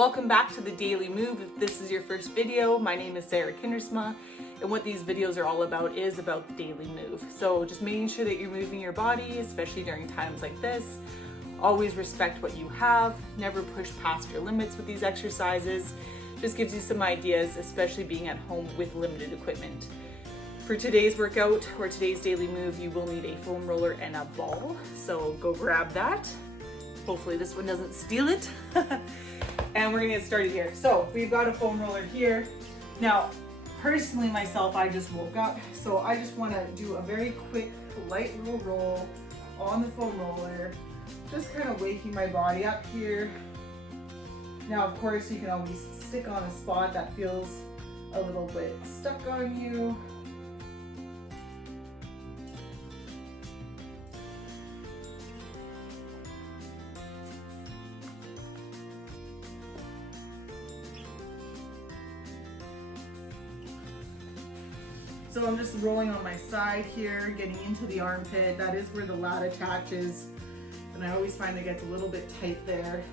Welcome back to the Daily Move. If this is your first video, my name is Sarah Kindersma, and what these videos are all about is about the daily move. So just making sure that you're moving your body, especially during times like this. Always respect what you have, never push past your limits with these exercises. Just gives you some ideas, especially being at home with limited equipment. For today's workout or today's daily move, you will need a foam roller and a ball. So go grab that. Hopefully this one doesn't steal it. And we're gonna get started here. So we've got a foam roller here. Now, personally myself, I just woke up. So I just wanna do a very quick, light little roll on the foam roller. Just kind of waking my body up here. Now, of course, you can always stick on a spot that feels a little bit stuck on you. So I'm just rolling on my side here, getting into the armpit. That is where the lat attaches. And I always find it gets a little bit tight there.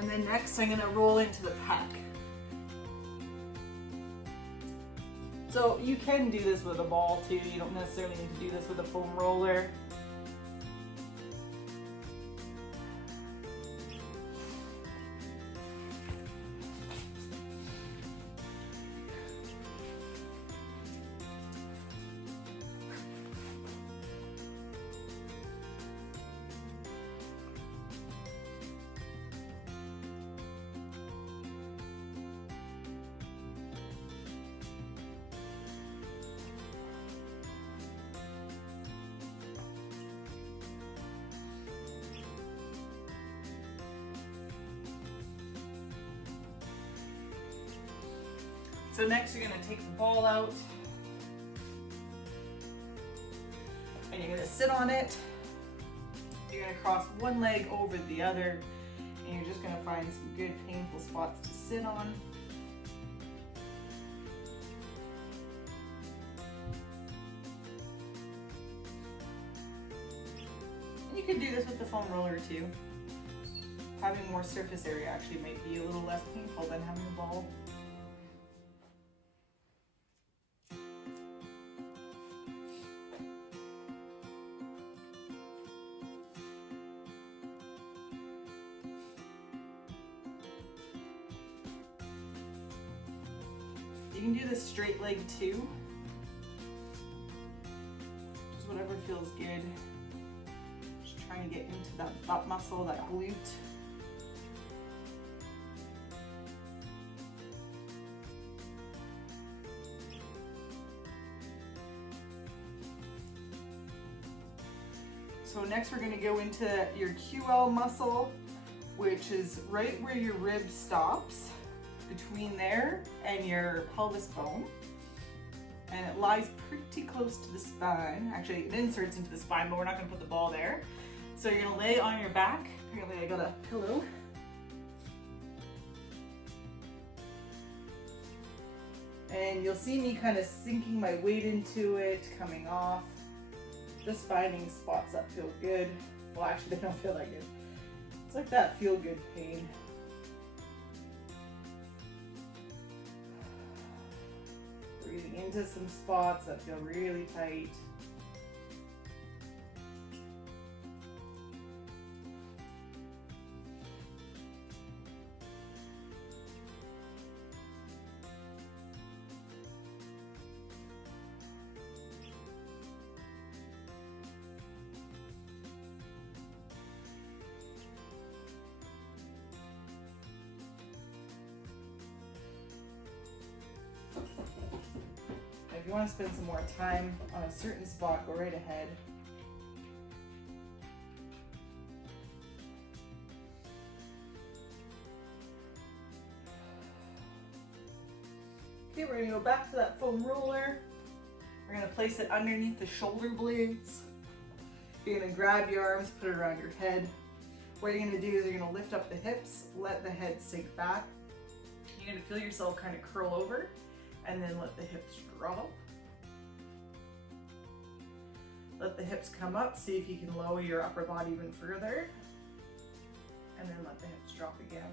And then next I'm gonna roll into the pack. So you can do this with a ball too. You don't necessarily need to do this with a foam roller. So next you're gonna take the ball out and you're gonna sit on it. You're gonna cross one leg over the other and you're just gonna find some good painful spots to sit on. And you can do this with the foam roller too. Having more surface area actually might be a little less painful than having a ball. You can do this straight leg too. Just whatever feels good. Just trying to get into that butt muscle, that glute. So next we're going to go into your QL muscle, which is right where your rib stops, between there and your pelvis bone, and it lies pretty close to the spine. Actually, it inserts into the spine, but we're not going to put the ball there. So you're going to lay on your back. Apparently I got a pillow. And you'll see me kind of sinking my weight into it, coming off, just finding spots that feel good. Well, actually they don't feel that good. It's like that feel good pain. Breathing into some spots that feel really tight. If you want to spend some more time on a certain spot, go right ahead. Okay, we're gonna go back to that foam roller. We're gonna place it underneath the shoulder blades. You're gonna grab your arms, put it around your head. What you're gonna do is you're gonna lift up the hips, let the head sink back. You're gonna feel yourself kind of curl over and then let the hips drop. Let the hips come up, see if you can lower your upper body even further. And then let the hips drop again.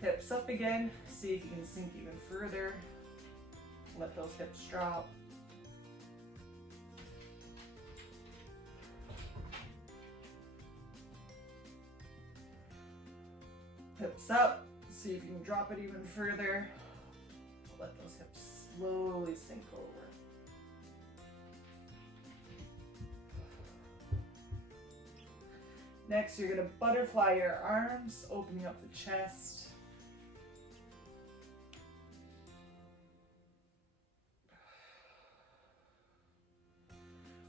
Hips up again, see if you can sink even further. Let those hips drop. Hips up, see if you can drop it even further. Let those hips slowly sink over. Next, you're gonna butterfly your arms, opening up the chest.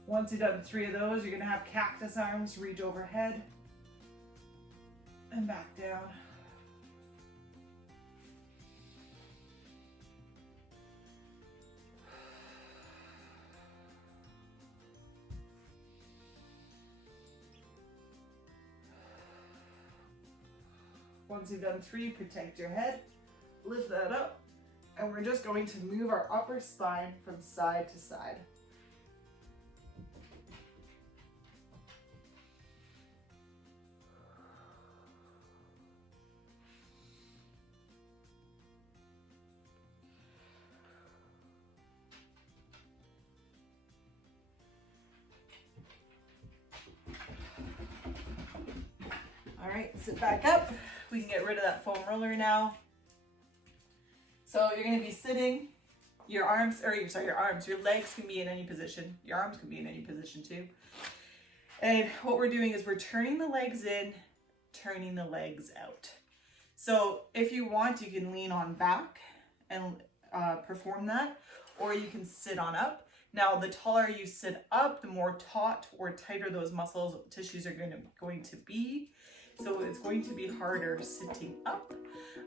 Once you've done 3 of those, you're gonna have cactus arms, reach overhead and back down. Once you've done 3, protect your head, lift that up, and we're just going to move our upper spine from side to side. All right, sit back up. We can get rid of that foam roller now. So you're gonna be sitting, your legs can be in any position. Your arms can be in any position too. And what we're doing is we're turning the legs in, turning the legs out. So if you want, you can lean on back and perform that, or you can sit on up. Now, the taller you sit up, the more taut or tighter those muscles, tissues are going to be. So it's going to be harder sitting up.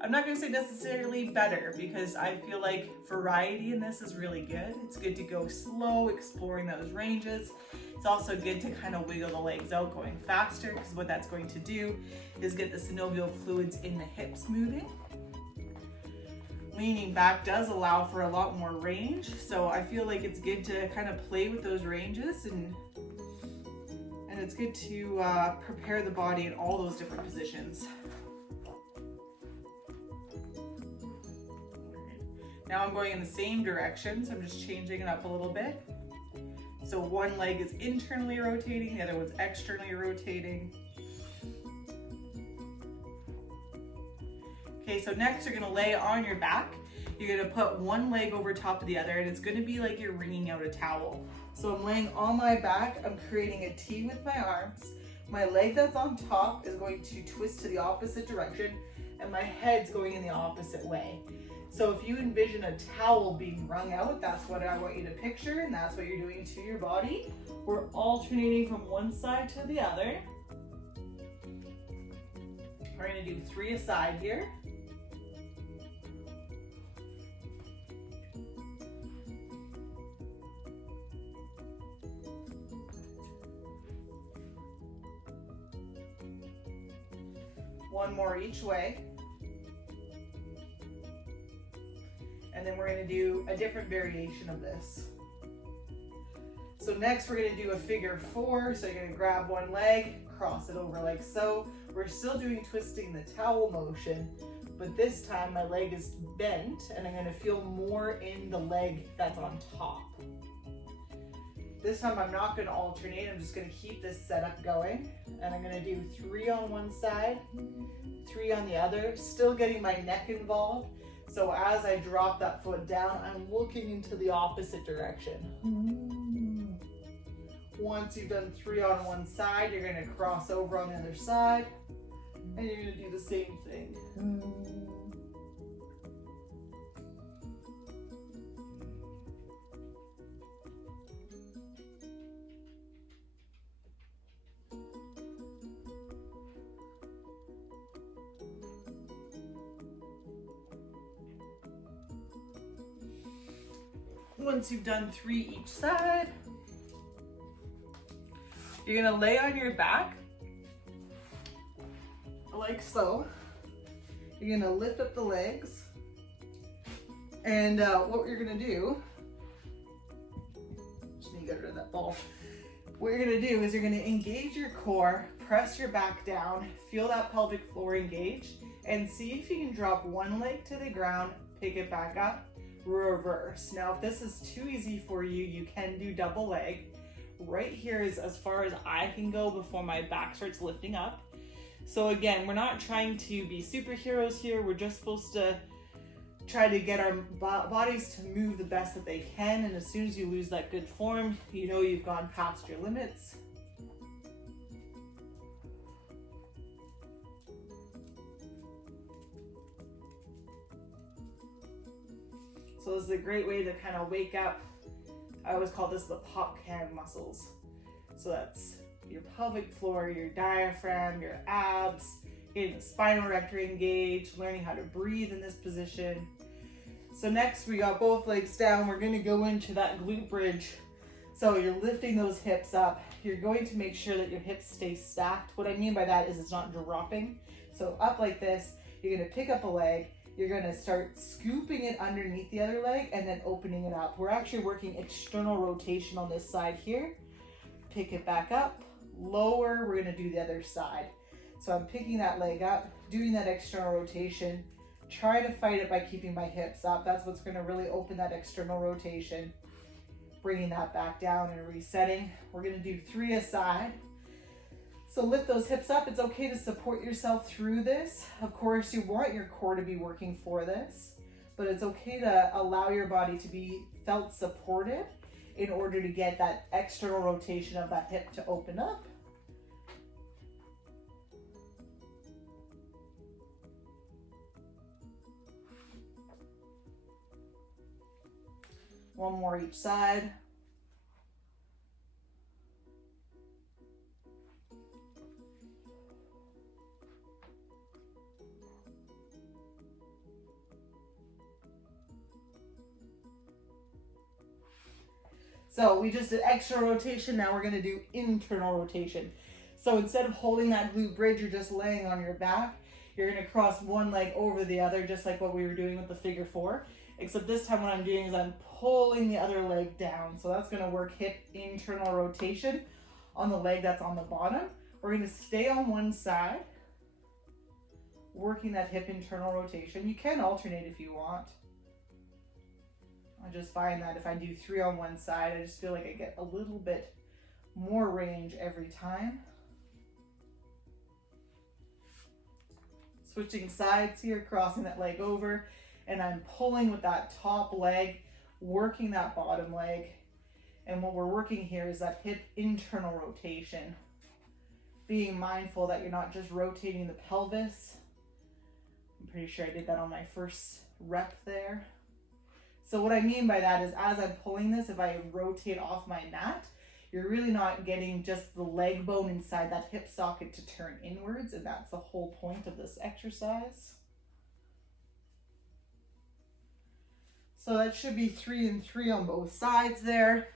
I'm not going to say necessarily better, because I feel like variety in this is really good. It's good to go slow, exploring those ranges. It's also good to kind of wiggle the legs out going faster, because what that's going to do is get the synovial fluids in the hips moving. Leaning back does allow for a lot more range, so I feel like it's good to kind of play with those ranges, and it's good to prepare the body in all those different positions. Now I'm going in the same direction, so I'm just changing it up a little bit. So one leg is internally rotating, the other one's externally rotating. Okay, so next you're gonna lay on your back. You're gonna put one leg over top of the other, and it's gonna be like you're wringing out a towel. So I'm laying on my back, I'm creating a T with my arms. My leg that's on top is going to twist to the opposite direction, and my head's going in the opposite way. So if you envision a towel being wrung out, that's what I want you to picture, and that's what you're doing to your body. We're alternating from one side to the other. We're gonna do 3 a side here. One more each way. And then we're gonna do a different variation of this. So next we're gonna do a figure 4. So you're gonna grab one leg, cross it over like so. We're still doing twisting the towel motion, but this time my leg is bent and I'm gonna feel more in the leg that's on top. This time I'm not gonna alternate, I'm just gonna keep this setup going. And I'm gonna do 3 on one side, 3 on the other, still getting my neck involved. So as I drop that foot down, I'm looking into the opposite direction. Once you've done 3 on one side, you're gonna cross over on the other side, and you're gonna do the same thing. once you've done 3 each side, you're gonna lay on your back, like so. You're gonna lift up the legs, and what you're gonna do, just need to get rid of that ball. What you're gonna do is you're gonna engage your core, press your back down, feel that pelvic floor engage, and see if you can drop one leg to the ground, pick it back up, reverse. Now, if this is too easy for you, you can do double leg. Right here is as far as I can go before my back starts lifting up. So again, we're not trying to be superheroes here. We're just supposed to try to get our bodies to move the best that they can. And as soon as you lose that good form, you know you've gone past your limits. So this is a great way to kind of wake up. I always call this the pop can muscles. So that's your pelvic floor, your diaphragm, your abs, getting the spinal erector engaged, learning how to breathe in this position. So next we got both legs down. We're gonna go into that glute bridge. So you're lifting those hips up. You're going to make sure that your hips stay stacked. What I mean by that is it's not dropping. So up like this, you're gonna pick up a leg, you're gonna start scooping it underneath the other leg and then opening it up. We're actually working external rotation on this side here. Pick it back up, lower, we're gonna do the other side. So I'm picking that leg up, doing that external rotation, trying to fight it by keeping my hips up. That's what's gonna really open that external rotation. Bringing that back down and resetting. We're gonna do 3 a side. So lift those hips up. It's okay to support yourself through this. Of course, you want your core to be working for this, but it's okay to allow your body to be felt supported in order to get that external rotation of that hip to open up. One more each side. So we just did external rotation, now we're gonna do internal rotation. So instead of holding that glute bridge, you're just laying on your back. You're gonna cross one leg over the other, just like what we were doing with the figure 4. Except this time what I'm doing is I'm pulling the other leg down. So that's gonna work hip internal rotation on the leg that's on the bottom. We're gonna stay on one side, working that hip internal rotation. You can alternate if you want. I just find that if I do 3 on one side, I just feel like I get a little bit more range every time. Switching sides here, crossing that leg over, and I'm pulling with that top leg, working that bottom leg. And what we're working here is that hip internal rotation. Being mindful that you're not just rotating the pelvis. I'm pretty sure I did that on my first rep there. So what I mean by that is as I'm pulling this, if I rotate off my mat, you're really not getting just the leg bone inside that hip socket to turn inwards, and that's the whole point of this exercise. So that should be 3 and 3 on both sides there.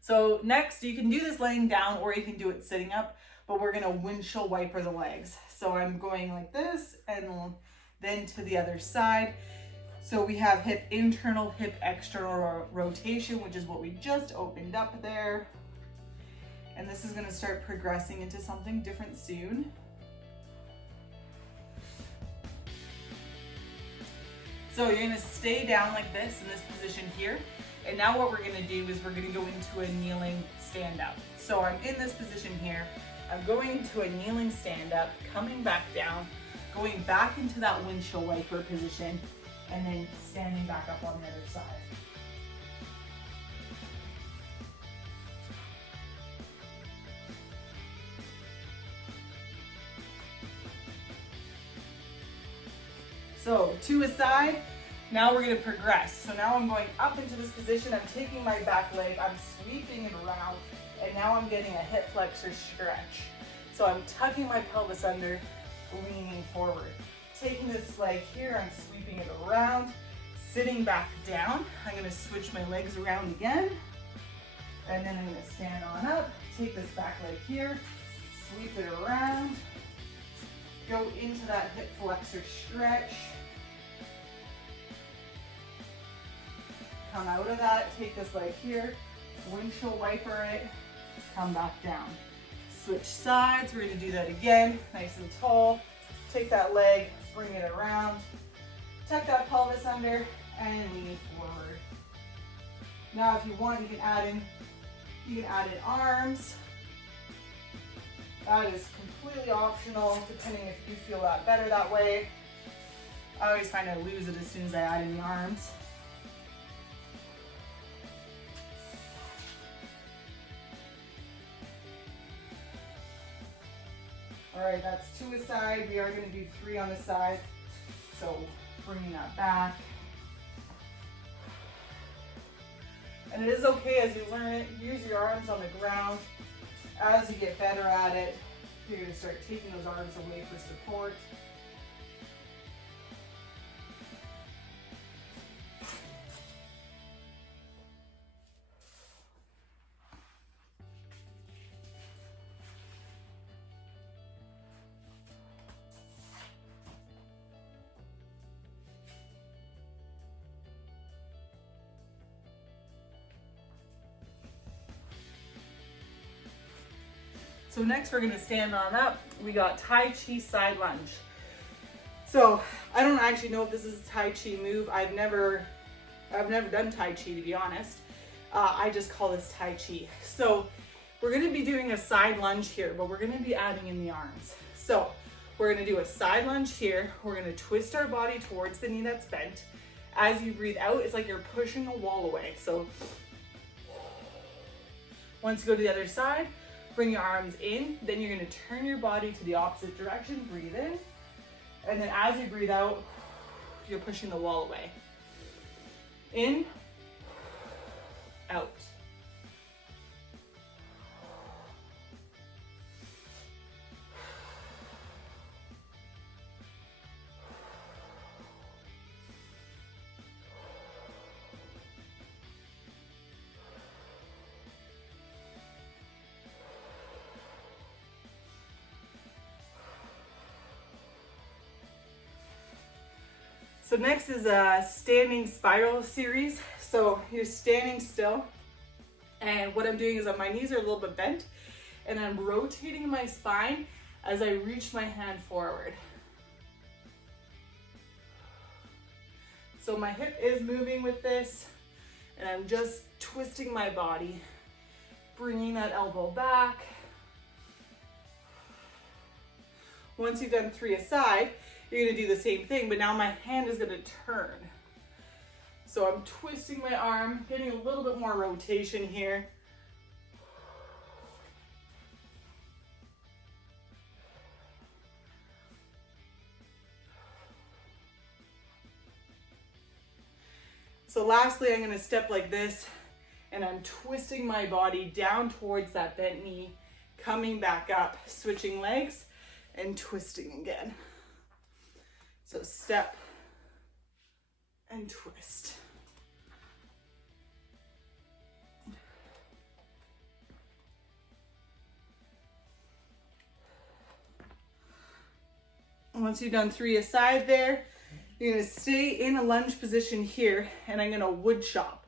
So next, you can do this laying down or you can do it sitting up, but we're gonna windshield wiper the legs. So I'm going like this and then to the other side. So we have hip internal, hip external rotation, which is what we just opened up there. And this is gonna start progressing into something different soon. So you're gonna stay down like this in this position here. And now what we're gonna do is we're gonna go into a kneeling stand up. So I'm in this position here. I'm going into a kneeling stand up, coming back down, going back into that windshield wiper position, and then standing back up on the other side. So 2 aside, now we're gonna progress. So now I'm going up into this position, I'm taking my back leg, I'm sweeping it around, and now I'm getting a hip flexor stretch. So I'm tucking my pelvis under, leaning forward. Taking this leg here, I'm sweeping it around, Sitting back down, I'm gonna switch my legs around again. And then I'm gonna stand on up, take this back leg here, sweep it around, go into that hip flexor stretch. Come out of that, take this leg here, windshield wiper it, come back down. Switch sides, we're gonna do that again, nice and tall. Take that leg, bring it around, tuck that pelvis under, and lean forward. Now if you want, you can add in arms. That is completely optional, depending if you feel that better that way. I always find I lose it as soon as I add in the arms. All right, that's 2 a side. We are going to do 3 on the side. So bringing that back. And it is okay as you learn it, use your arms on the ground. As you get better at it, you're going to start taking those arms away for support. So next we're gonna stand on up. We got Tai Chi side lunge. So I don't actually know if this is a Tai Chi move. I've never done Tai Chi, to be honest. I just call this Tai Chi. So we're gonna be doing a side lunge here, but we're gonna be adding in the arms. So we're gonna do a side lunge here. We're gonna twist our body towards the knee that's bent. As you breathe out, it's like you're pushing a wall away. So once you go to the other side, bring your arms in, then you're gonna turn your body to the opposite direction, breathe in, and then as you breathe out, you're pushing the wall away. In, out. So next is a standing spiral series. So you're standing still, and what I'm doing is that my knees are a little bit bent, and I'm rotating my spine as I reach my hand forward. So my hip is moving with this, and I'm just twisting my body, bringing that elbow back. Once you've done 3 aside, you're gonna do the same thing, but now my hand is gonna turn. So I'm twisting my arm, getting a little bit more rotation here. So lastly, I'm gonna step like this, and I'm twisting my body down towards that bent knee, coming back up, switching legs, and twisting again. So step and twist. Once you've done 3 aside there, you're gonna stay in a lunge position here, and I'm gonna wood chop.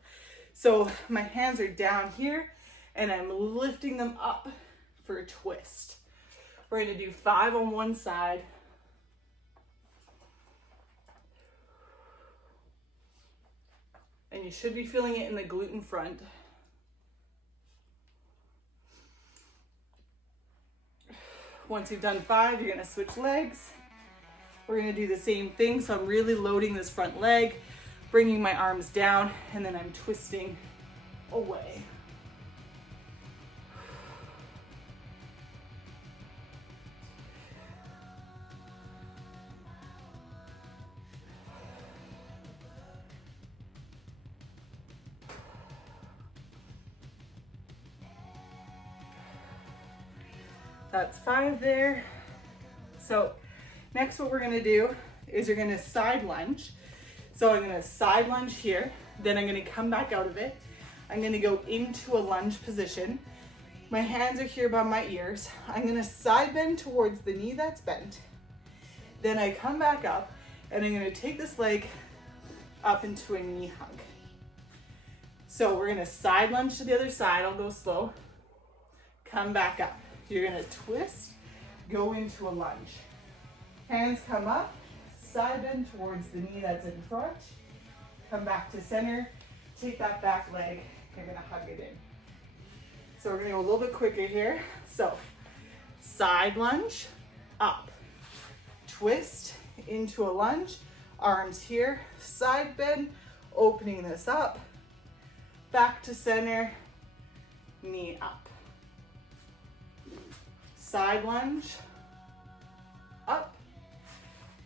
So my hands are down here, and I'm lifting them up for a twist. We're gonna do 5 on one side. And you should be feeling it in the glute in front. Once you've done 5, you're gonna switch legs. We're gonna do the same thing. So I'm really loading this front leg, bringing my arms down, and then I'm twisting away. That's 5 there. So next what we're gonna do is you're gonna side lunge. So I'm gonna side lunge here, then I'm gonna come back out of it. I'm gonna go into a lunge position. My hands are here by my ears. I'm gonna side bend towards the knee that's bent. Then I come back up and I'm gonna take this leg up into a knee hug. So we're gonna side lunge to the other side. I'll go slow. Come back up. You're gonna twist, go into a lunge. Hands come up, side bend towards the knee that's in front. Come back to center, take that back leg, you're gonna hug it in. So we're gonna go a little bit quicker here. So side lunge, up, twist into a lunge, arms here, side bend, opening this up, back to center, knee up. Side lunge, up,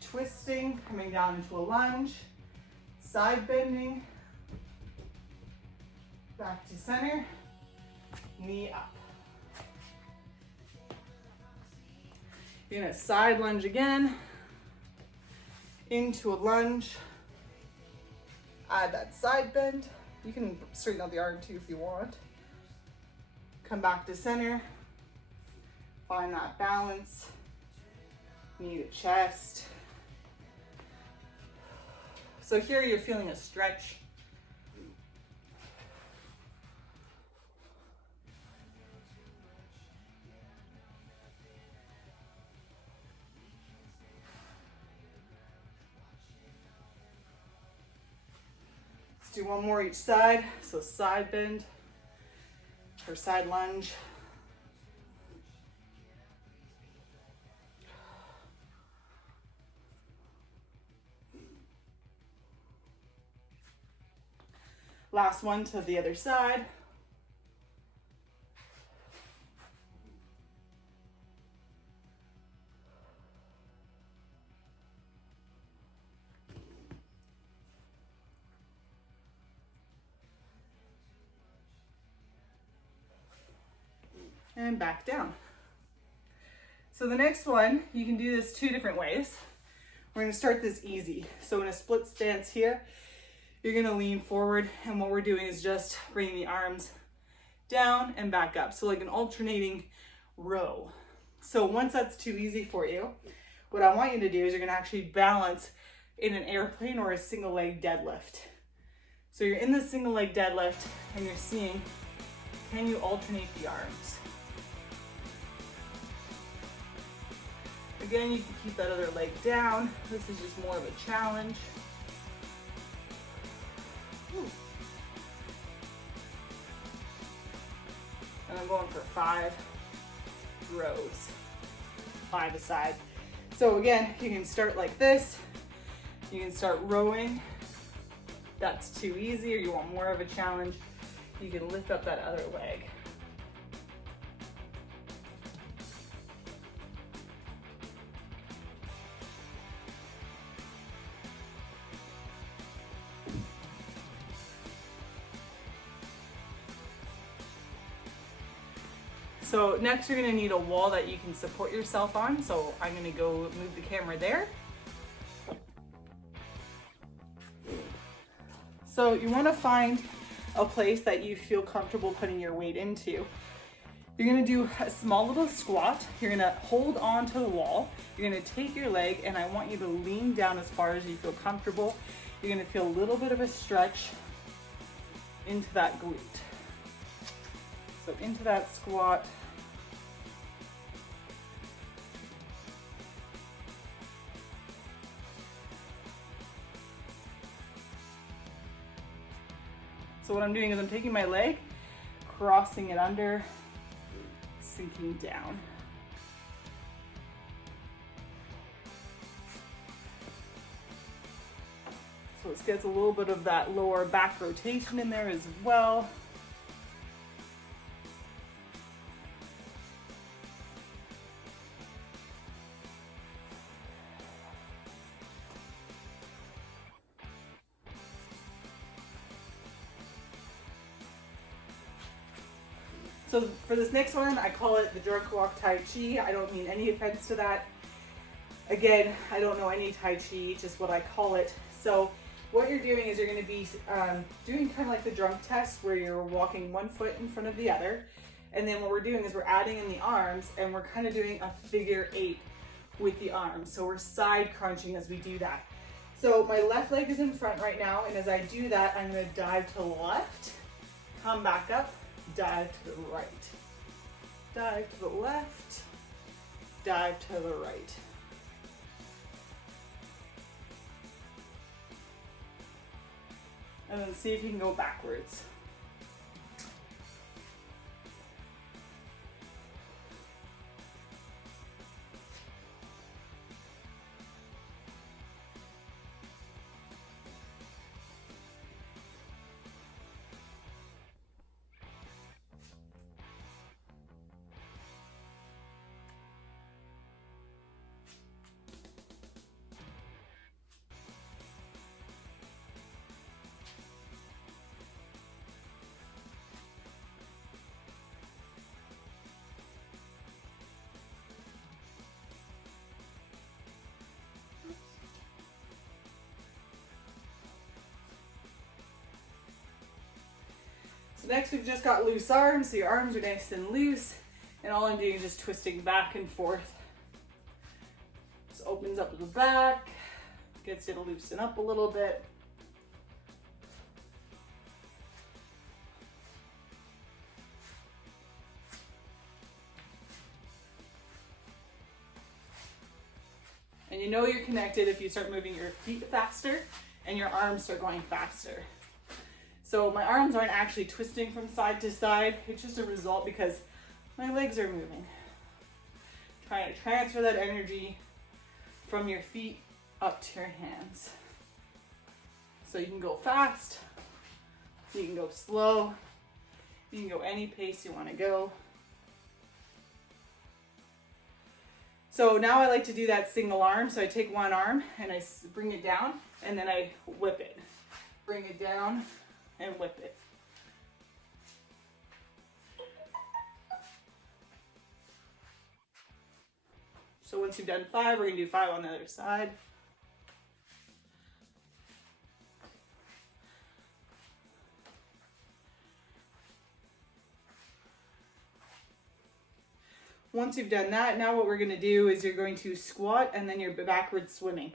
twisting, coming down into a lunge, side bending, back to center, knee up. You're gonna side lunge again, into a lunge, add that side bend. You can straighten out the arm too if you want. Come back to center, find that balance, knee to chest. So here you're feeling a stretch. Let's do one more each side. So side bend or side lunge. Last one to the other side. And back down. So the next one, you can do this two different ways. We're gonna start this easy. So in a split stance here, you're gonna lean forward, and what we're doing is just bringing the arms down and back up. So like an alternating row. So once that's too easy for you, what I want you to do is you're gonna actually balance in an airplane or a single leg deadlift. So you're in the single leg deadlift and you're seeing, can you alternate the arms? Again, you can keep that other leg down. This is just more of a challenge. And I'm going for 5 rows, 5 aside. So again, you can start like this. You can start rowing. That's too easy, or you want more of a challenge, you can lift up that other leg. So next you're gonna need a wall that you can support yourself on. So I'm gonna go move the camera there. So you wanna find a place that you feel comfortable putting your weight into. You're gonna do a small little squat. You're gonna hold on to the wall. You're gonna take your leg, and I want you to lean down as far as you feel comfortable. You're gonna feel a little bit of a stretch into that glute. So into that squat. So what I'm doing is I'm taking my leg, crossing it under, sinking down. So this gets a little bit of that lower back rotation in there as well. So for this next one, I call it the drunk walk Tai Chi. I don't mean any offense to that. Again, I don't know any Tai Chi, just what I call it. So what you're doing is you're going to be doing kind of like the drunk test where you're walking one foot in front of the other. And then what we're doing is we're adding in the arms and we're kind of doing a figure 8 with the arms. So we're side crunching as we do that. So my left leg is in front right now. And as I do that, I'm going to dive to the left, come back up, dive to the right, dive to the left, dive to the right. And then see if you can go backwards. So next we've just got loose arms, so your arms are nice and loose, and all I'm doing is just twisting back and forth. This opens up the back, gets you to loosen up a little bit. And you know you're connected if you start moving your feet faster and your arms start going faster. So my arms aren't actually twisting from side to side. It's just a result because my legs are moving. Trying to transfer that energy from your feet up to your hands. So you can go fast, you can go slow, you can go any pace you want to go. So now I like to do that single arm. So I take one arm and I bring it down and then I whip it. Bring it down and whip it. So once you've done 5, we're gonna do 5 on the other side. Once you've done that, now what we're gonna do is you're going to squat and then you're backwards swimming.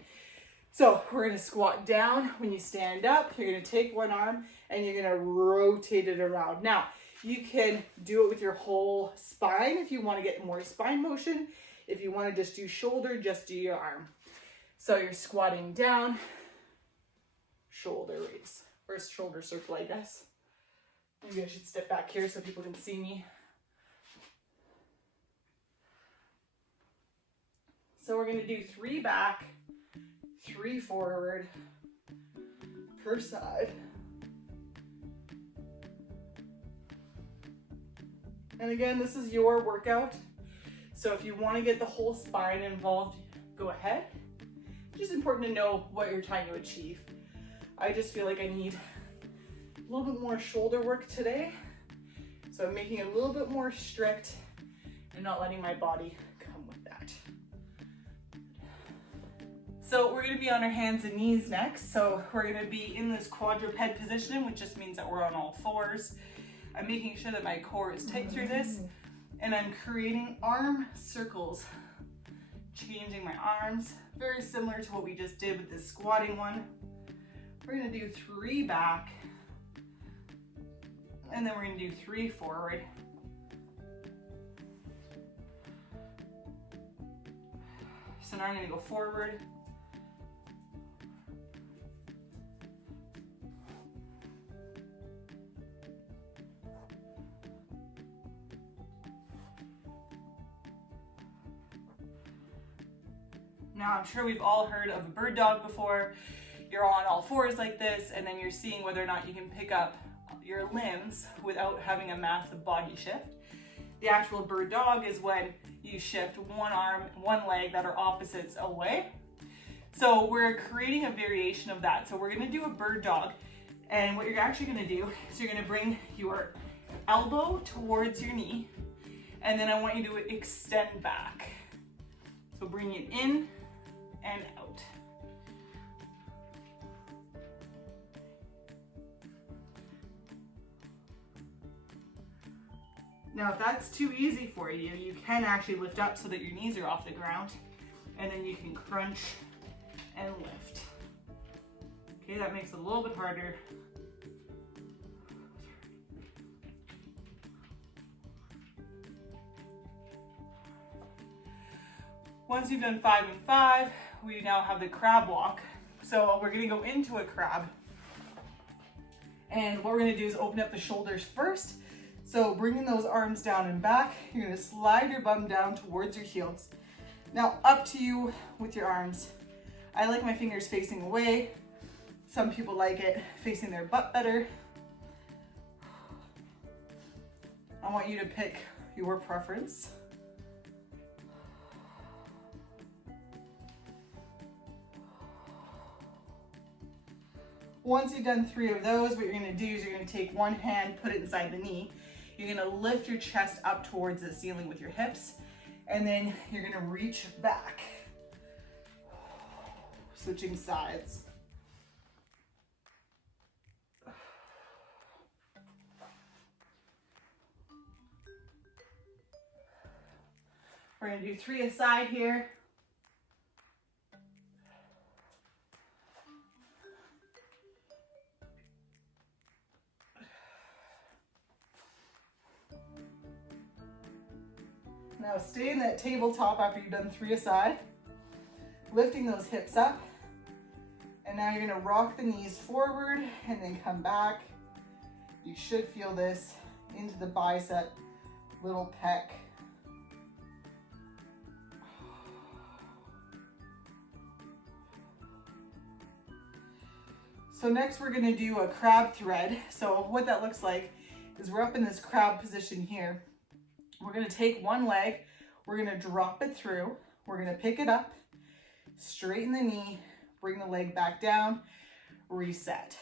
So we're gonna squat down. When you stand up, you're gonna take one arm and you're gonna rotate it around. Now, you can do it with your whole spine if you wanna get more spine motion. If you wanna just do shoulder, just do your arm. So you're squatting down, shoulder raise, or shoulder circle, I guess. Maybe I should step back here so people can see me. So we're gonna do 3 back, 3 forward per side. And again, this is your workout. So if you want to get the whole spine involved, go ahead. It's just important to know what you're trying to achieve. I just feel like I need a little bit more shoulder work today. So I'm making it a little bit more strict and not letting my body come with that. So we're gonna be on our hands and knees next. So we're gonna be in this quadruped position, which just means that we're on all 4s. I'm making sure that my core is tight through this, and I'm creating arm circles, changing my arms, very similar to what we just did with this squatting one. We're gonna do 3 back, and then we're gonna do 3 forward. So now I'm gonna go forward, now I'm sure we've all heard of a bird dog before. You're on all 4s like this, and then you're seeing whether or not you can pick up your limbs without having a massive body shift. The actual bird dog is when you shift one arm, one leg that are opposites away. So we're creating a variation of that. So we're gonna do a bird dog, and what you're actually gonna do is you're gonna bring your elbow towards your knee, and then I want you to extend back. So bring it in and out. Now, if that's too easy for you, you can actually lift up so that your knees are off the ground, and then you can crunch and lift. Okay, that makes it a little bit harder. Once you've done 5 and 5, we now have the crab walk. So we're gonna go into a crab. And what we're gonna do is open up the shoulders first. So bringing those arms down and back, you're gonna slide your bum down towards your heels. Now up to you with your arms. I like my fingers facing away. Some people like it facing their butt better. I want you to pick your preference. Once you've done 3 of those, what you're gonna do is you're gonna take one hand, put it inside the knee. You're gonna lift your chest up towards the ceiling with your hips, and then you're gonna reach back. Switching sides. We're gonna do 3 aside here. Now stay in that tabletop after you've done 3 aside, lifting those hips up. And now you're gonna rock the knees forward and then come back. You should feel this into the bicep, little pec. So next we're gonna do a crab thread. So what that looks like is we're up in this crab position here. We're gonna take one leg, we're gonna drop it through, we're gonna pick it up, straighten the knee, bring the leg back down, reset.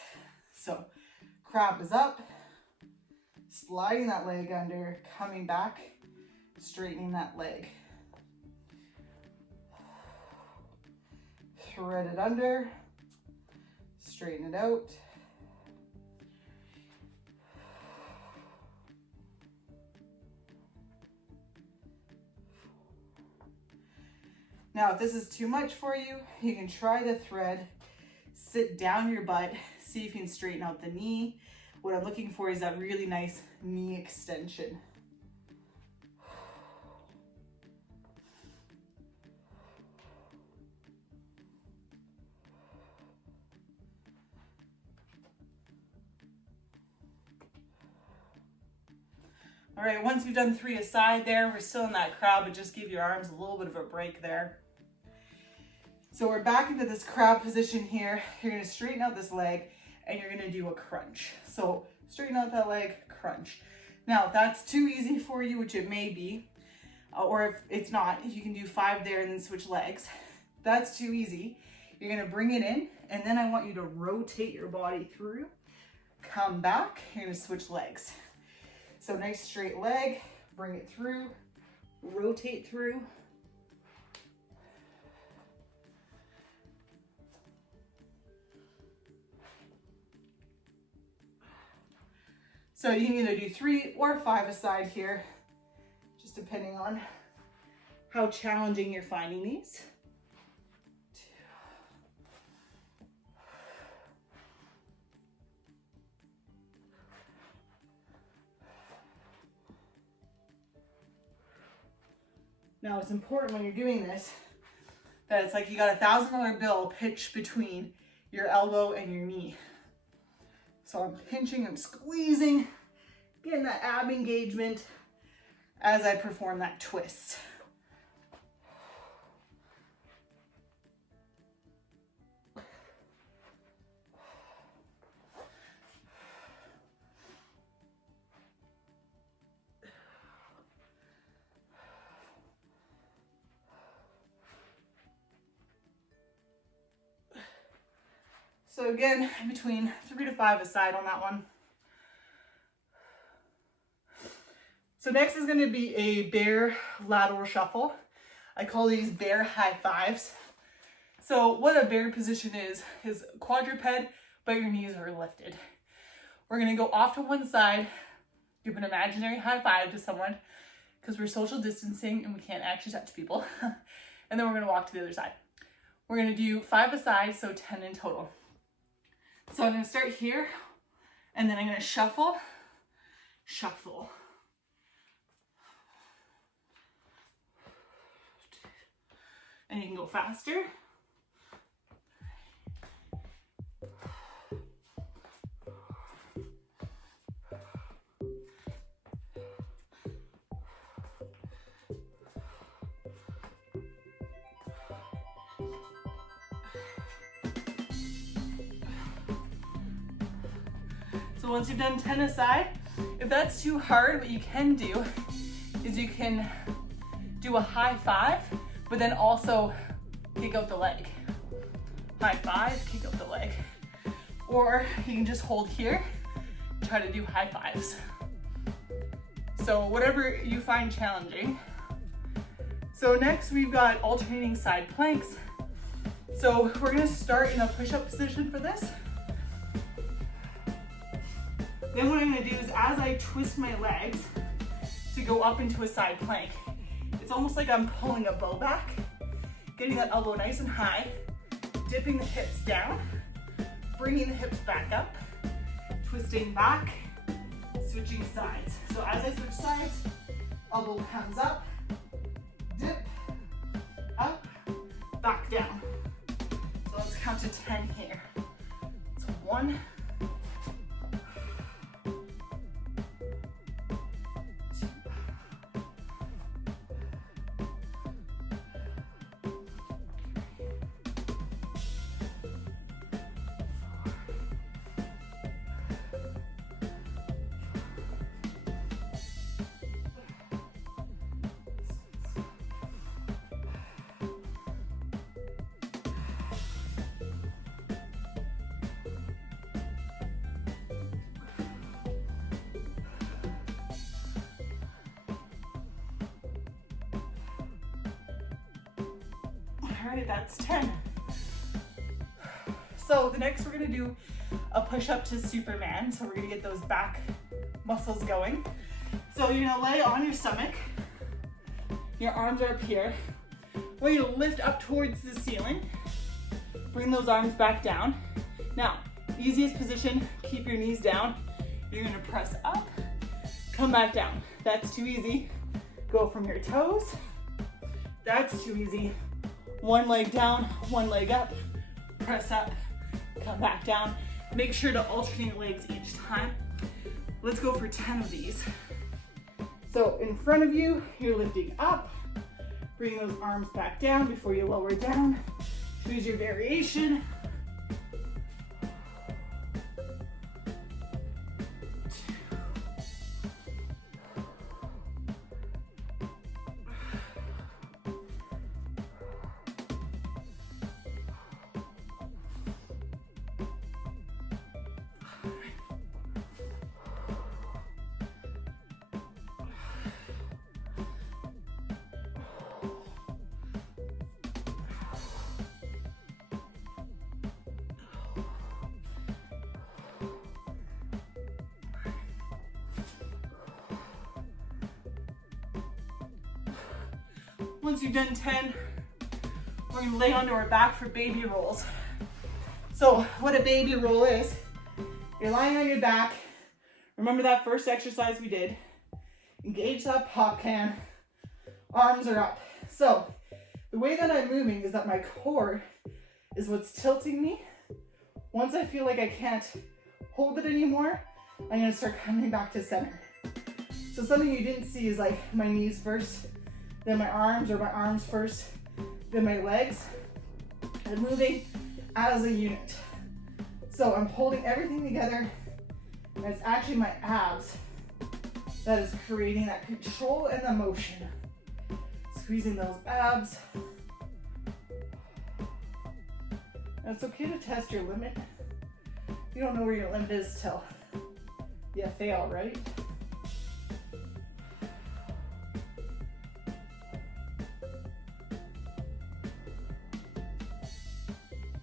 So crab is up, sliding that leg under, coming back, straightening that leg. Thread it under, straighten it out. Now, if this is too much for you, you can try the thread, sit down your butt, see if you can straighten out the knee. What I'm looking for is that really nice knee extension. All right, once you've done 3 aside there, we're still in that crab, but just give your arms a little bit of a break there. So we're back into this crab position here. You're gonna straighten out this leg and you're gonna do a crunch. So straighten out that leg, crunch. Now, if that's too easy for you, which it may be, or if it's not, you can do 5 there and then switch legs. If that's too easy, you're gonna bring it in, and then I want you to rotate your body through, come back, you're gonna switch legs. So nice straight leg, bring it through, rotate through. So you can either do 3 or 5 aside here, just depending on how challenging you're finding these. 2. Now it's important when you're doing this that it's like you got a $1,000 bill pitched between your elbow and your knee. So I'm pinching, I'm squeezing, getting that ab engagement as I perform that twist. So again, between 3 to 5 aside on that one. So next is going to be a bear lateral shuffle. I call these bear high fives. So what a bear position is quadruped, but your knees are lifted. We're going to go off to one side, give an imaginary high five to someone because we're social distancing and we can't actually touch people. And then we're gonna walk to the other side. We're gonna do 5 a side, so 10 in total. So I'm gonna start here and then I'm gonna shuffle, shuffle. And you can go faster. So once you've done 10 aside, if that's too hard, what you can do is you can do a high five, but then also kick out the leg. High five, kick out the leg. Or you can just hold here, try to do high fives. So whatever you find challenging. So next we've got alternating side planks. So we're gonna start in a push-up position for this. Then what I'm gonna do is as I twist my legs to go up into a side plank, it's almost like I'm pulling a bow back, getting that elbow nice and high, dipping the hips down, bringing the hips back up, twisting back, switching sides. So as I switch sides, elbow comes up, dip, up, back down. So let's count to 10 here. So 1, 2, All right, that's 10. So the next we're gonna do a push up to Superman. So we're gonna get those back muscles going. So you're gonna lay on your stomach. Your arms are up here. I want you to lift up towards the ceiling. Bring those arms back down. Now, easiest position, keep your knees down. You're gonna press up, come back down. That's too easy. Go from your toes. That's too easy. One leg down, one leg up, press up, come back down. Make sure to alternate legs each time. Let's go for 10 of these. So in front of you, you're lifting up, bring those arms back down before you lower down. Choose your variation. Once you've done 10, we're gonna lay onto our back for baby rolls. So what a baby roll is, you're lying on your back. Remember that first exercise we did. Engage that pop can, arms are up. So the way that I'm moving is that my core is what's tilting me. Once I feel like I can't hold it anymore, I'm gonna start coming back to center. So something you didn't see is like my knees first, then my arms, or my arms first, then my legs. I'm moving as a unit. So I'm holding everything together, and it's actually my abs that is creating that control and the motion. Squeezing those abs. And it's okay to test your limit. You don't know where your limit is till you fail, right?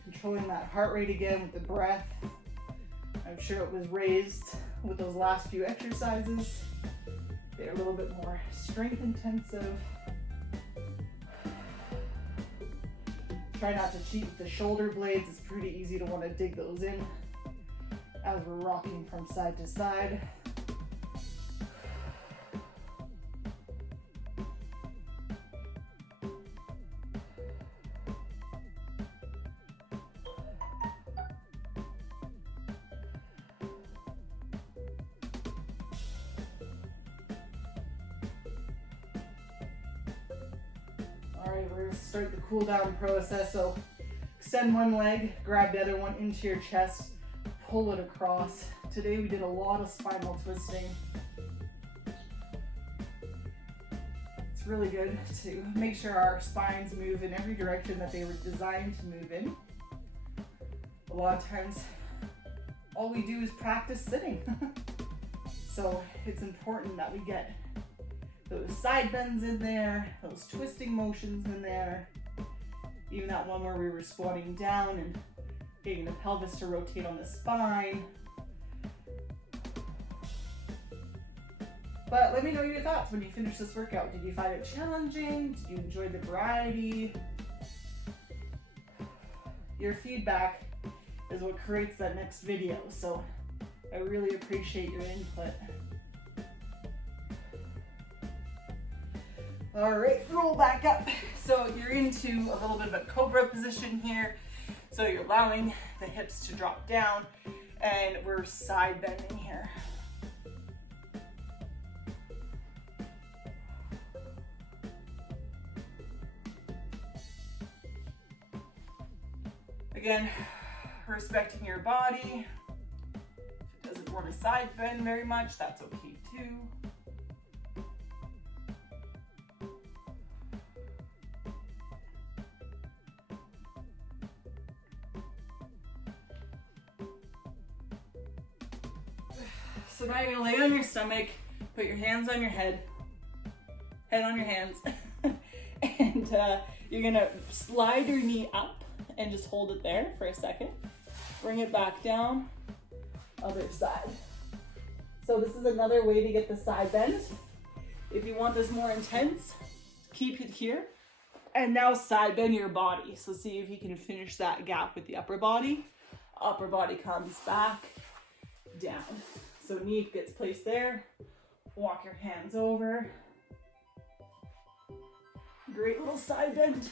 Controlling that heart rate again with the breath. I'm sure it was raised with those last few exercises. They're a little bit more strength intensive. Try not to cheat with the shoulder blades. It's pretty easy to want to dig those in as we're rocking from side to side. All right, we're gonna start the cool down process. So extend one leg, grab the other one into your chest, pull it across. Today we did a lot of spinal twisting. It's really good to make sure our spines move in every direction that they were designed to move in. A lot of times, all we do is practice sitting. So it's important that we get those side bends in there, those twisting motions in there. Even that one where we were squatting down and getting the pelvis to rotate on the spine. But let me know your thoughts when you finish this workout. Did you find it challenging? Did you enjoy the variety? Your feedback is what creates that next video, so I really appreciate your input. All right, roll back up. So you're into a little bit of a cobra position here. So you're allowing the hips to drop down and we're side bending here. Again, respecting your body. If it doesn't want to side bend very much, that's okay too. So now you're gonna lay on your stomach, put your hands on your head on your hands, and you're gonna slide your knee up and just hold it there for a second. Bring it back down, other side. So this is another way to get the side bend. If you want this more intense, keep it here. And now side bend your body. So see if you can finish that gap with the upper body. Upper body comes back, down. So knee gets placed there, walk your hands over. Great little side bend.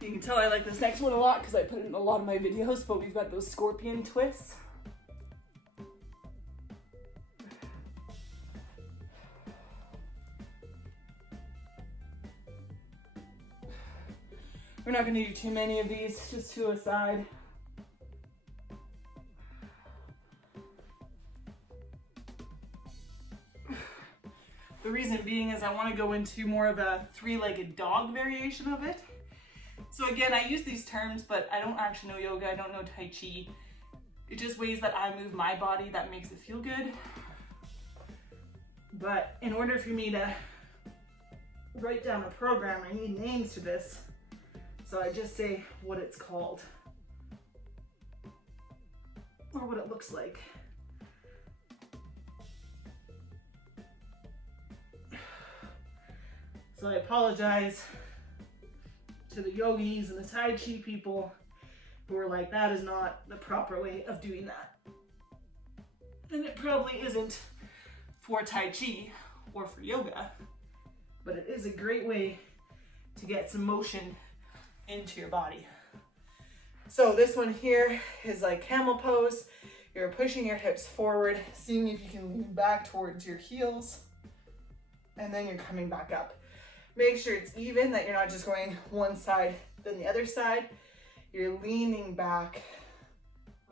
You can tell I like this next one a lot because I put it in a lot of my videos, but we've got those scorpion twists. We're not gonna do too many of these, just two aside. The reason being is I want to go into more of a three-legged dog variation of it. So again, I use these terms, but I don't actually know yoga, I don't know Tai Chi. It's just ways that I move my body that makes it feel good. But in order for me to write down a program, I need names to this. So I just say what it's called or what it looks like. So I apologize to the yogis and the Tai Chi people who are like, that is not the proper way of doing that. And it probably isn't for Tai Chi or for yoga, but it is a great way to get some motion into your body. So this one here is like camel pose. You're pushing your hips forward, seeing if you can lean back towards your heels, and then you're coming back up. Make sure it's even, that you're not just going one side then the other side. You're leaning back,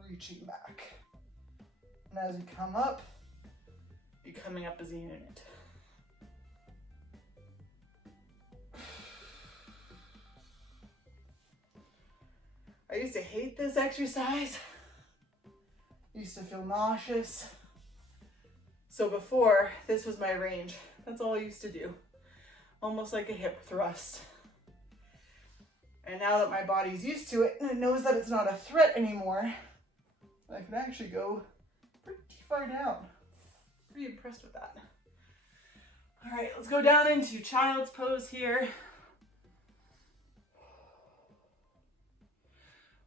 reaching back. And as you come up, you're coming up as a unit. I used to hate this exercise. Used to feel nauseous. So before, this was my range. That's all I used to do. Almost like a hip thrust. And now that my body's used to it and it knows that it's not a threat anymore, I can actually go pretty far down. Pretty impressed with that. All right, let's go down into child's pose here.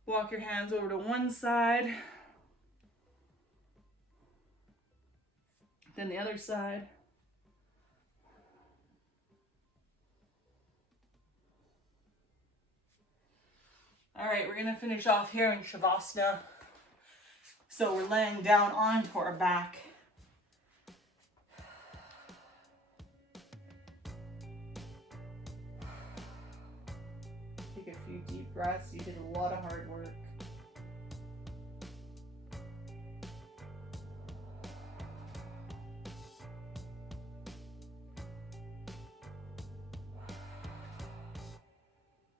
Walk your hands over to one side, then the other side. All right, we're gonna finish off here in Shavasana. So we're laying down onto our back. Take a few deep breaths. You did a lot of hard work.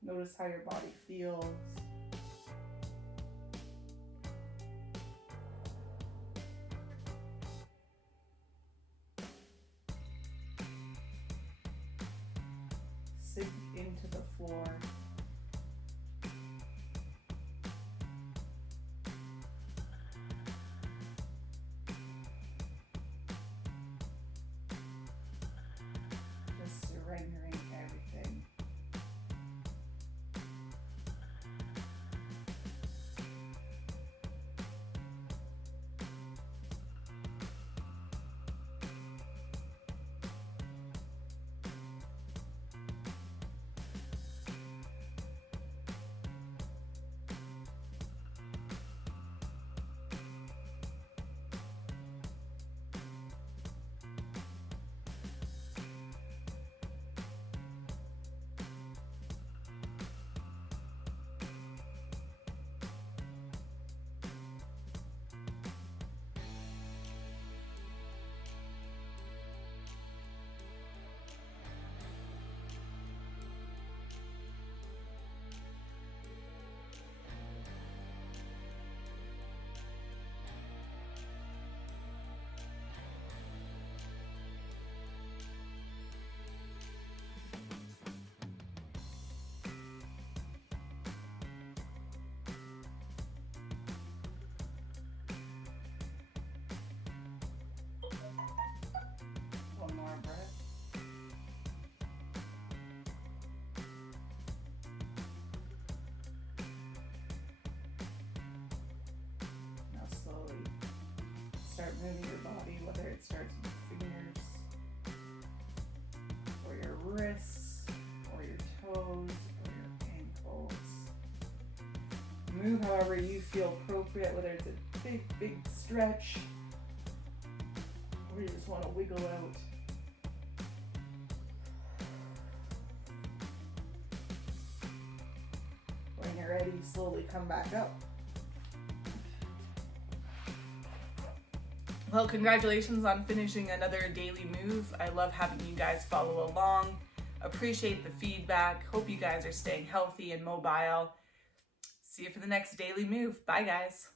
Notice how your body feels. Sink into the floor. Just surrendering everything. One more breath. Now slowly start moving your body, whether it starts with your fingers, or your wrists, or your toes, or your ankles. Move however you feel appropriate, whether it's a big, big stretch, or you just want to wiggle out. When you're ready, slowly come back up. Well, congratulations on finishing another daily move. I love having you guys follow along. Appreciate the feedback. Hope you guys are staying healthy and mobile. See you for the next daily move. Bye, guys.